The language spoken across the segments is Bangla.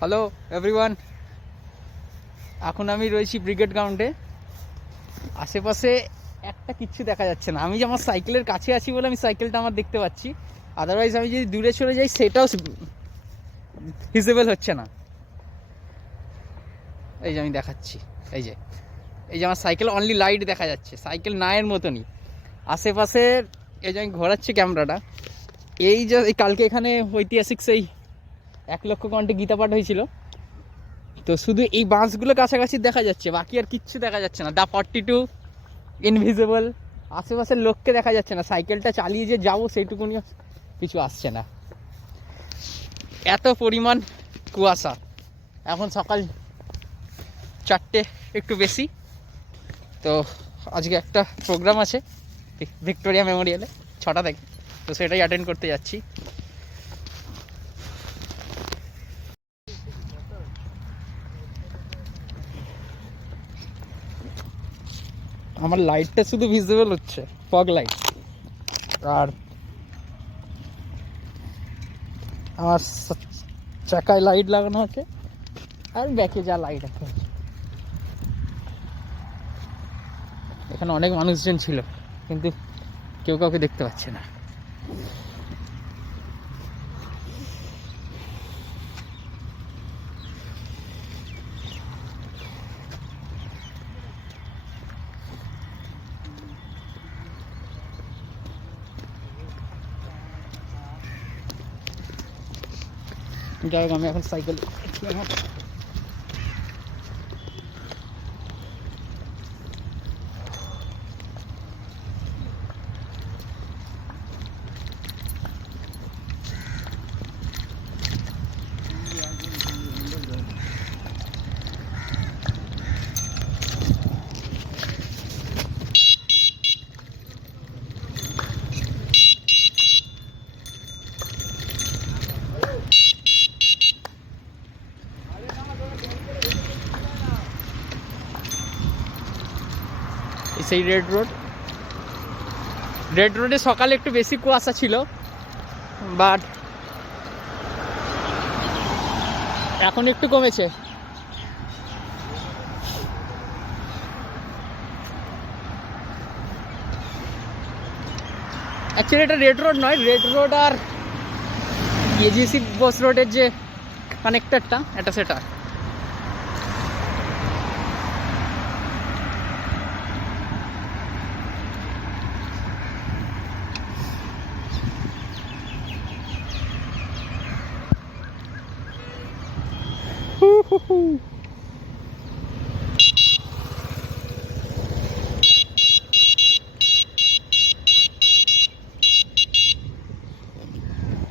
হ্যালো এভরিওয়ান, এখন আমি রয়েছি ব্রিগেড গ্রাউন্ডে। আশেপাশে একটা কিচ্ছু দেখা যাচ্ছে না। আমি যে আমার সাইকেলের কাছে আছি বলে আমি সাইকেলটা আমার দেখতে পাচ্ছি, আদারওয়াইজ আমি যদি দূরে চলে যাই সেটাও ভিজিবল হচ্ছে না। এই যে আমি দেখাচ্ছি, এই যে এই যে আমার সাইকেল অনলি লাইট দেখা যাচ্ছে, সাইকেল না এর মতনই। আশেপাশের এই যে আমি ঘোরাচ্ছি ক্যামেরাটা, এই যে এই কালকে এখানে ঐতিহাসিক সেই 1,00,000 কণ্ঠে গীতা পাঠ হয়েছিল, তো শুধু এই বাসগুলো কাছাকাছি দেখা যাচ্ছে, বাকি আর কিচ্ছু দেখা যাচ্ছে না। দা 42 ইনভিজিবল, আশেপাশের লোককে দেখা যাচ্ছে না। সাইকেলটা চালিয়ে যে যাবো সেইটুকুনি কিছু আসছে না, এত পরিমাণ কুয়াশা। এখন সকাল 4টে একটু বেশি, তো আজকে একটা প্রোগ্রাম আছে ভিক্টোরিয়া মেমোরিয়ালে 6টা থেকে, তো সেটাই অ্যাটেন্ড করতে যাচ্ছি। আমার লাইটটা শুধু ভিজিবল হচ্ছে, ফগ লাইট, আর আমার চাকায় লাইট লাগানো আছে, আর ব্যাকে যা লাইট আছে। এখানে অনেক মানুষজন ছিল কিন্তু কেউ কাউকে দেখতে পাচ্ছে না। যাই হোক, আমি এখন সাইকেল সেই রেড রোডে সকালে একটু বেশি কুয়াশা ছিল, বাট এখন একটু কমেছে। অ্যাকচুয়ালি এটা রেড রোড নয়, রেড রোড আর এজিসি বোস রোডের যে কানেক্টারটা এটা সেটা।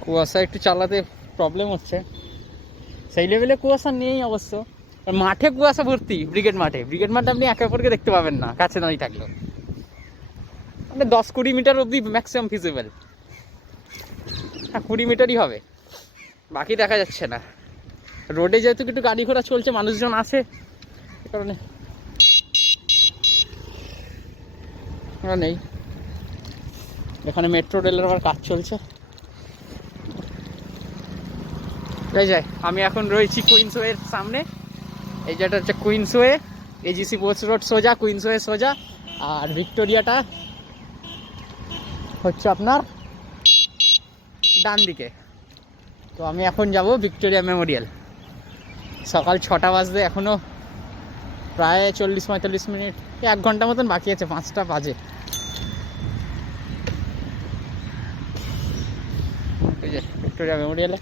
কুয়াশা একটু চালাতে প্রবলেম হচ্ছে, সেই লেভেলে কুয়াশা নেই অবশ্য। মাঠে কুয়াশা ভর্তি, ব্রিগেড মাঠে আপনি একে অপরকে দেখতে পাবেন না কাছে দাঁড়িয়ে থাকলেও। মানে 10-20 মিটার অবধি ম্যাক্সিমাম ভিজিবল, 20 মিটারই হবে, বাকি দেখা যাচ্ছে না। রোডে যেহেতু একটু গাড়ি ঘোড়া চলছে, মানুষজন আছে, এ কারণে নেই। এখানে মেট্রো রেলের আবার কাজ চলছে। যাই, আমি এখন রয়েছি কুইন্সওয়ের সামনে। এই যেটা হচ্ছে কুইন্সওয়ে, এজিসি বোস রোড সোজা, কুইন্সওয়ে সোজা, আর ভিক্টোরিয়াটা হচ্ছে আপনার ডান দিকে। তো আমি এখন যাব ভিক্টোরিয়া মেমোরিয়াল। সকাল 6টা বাজতে এখনও প্রায় 40-45 মিনিট, 1 ঘন্টা মতন বাকি আছে, 5টা বাজে। এই যে ভিক্টোরিয়া মেমোরিয়ালে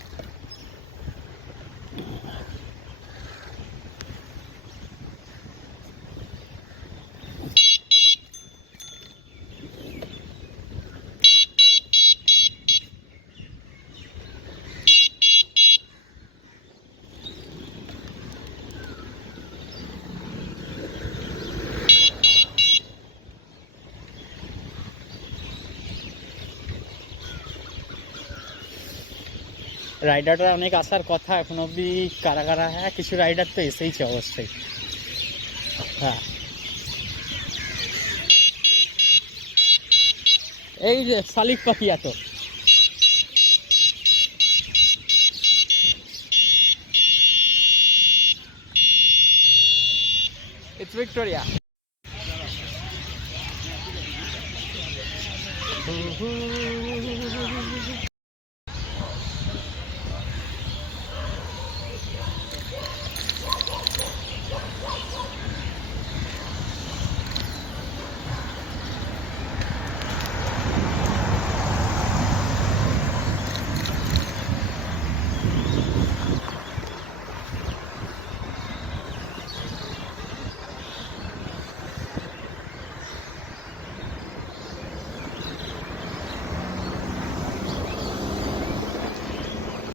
রাইডাররা অনেক আসার কথা, এখন অবধি কারা কারা, হ্যাঁ কিছু রাইডার তো এসেইছে অবশ্যই। হ্যাঁ, এই যে শালিক পাখি এত, ভিক্টোরিয়া।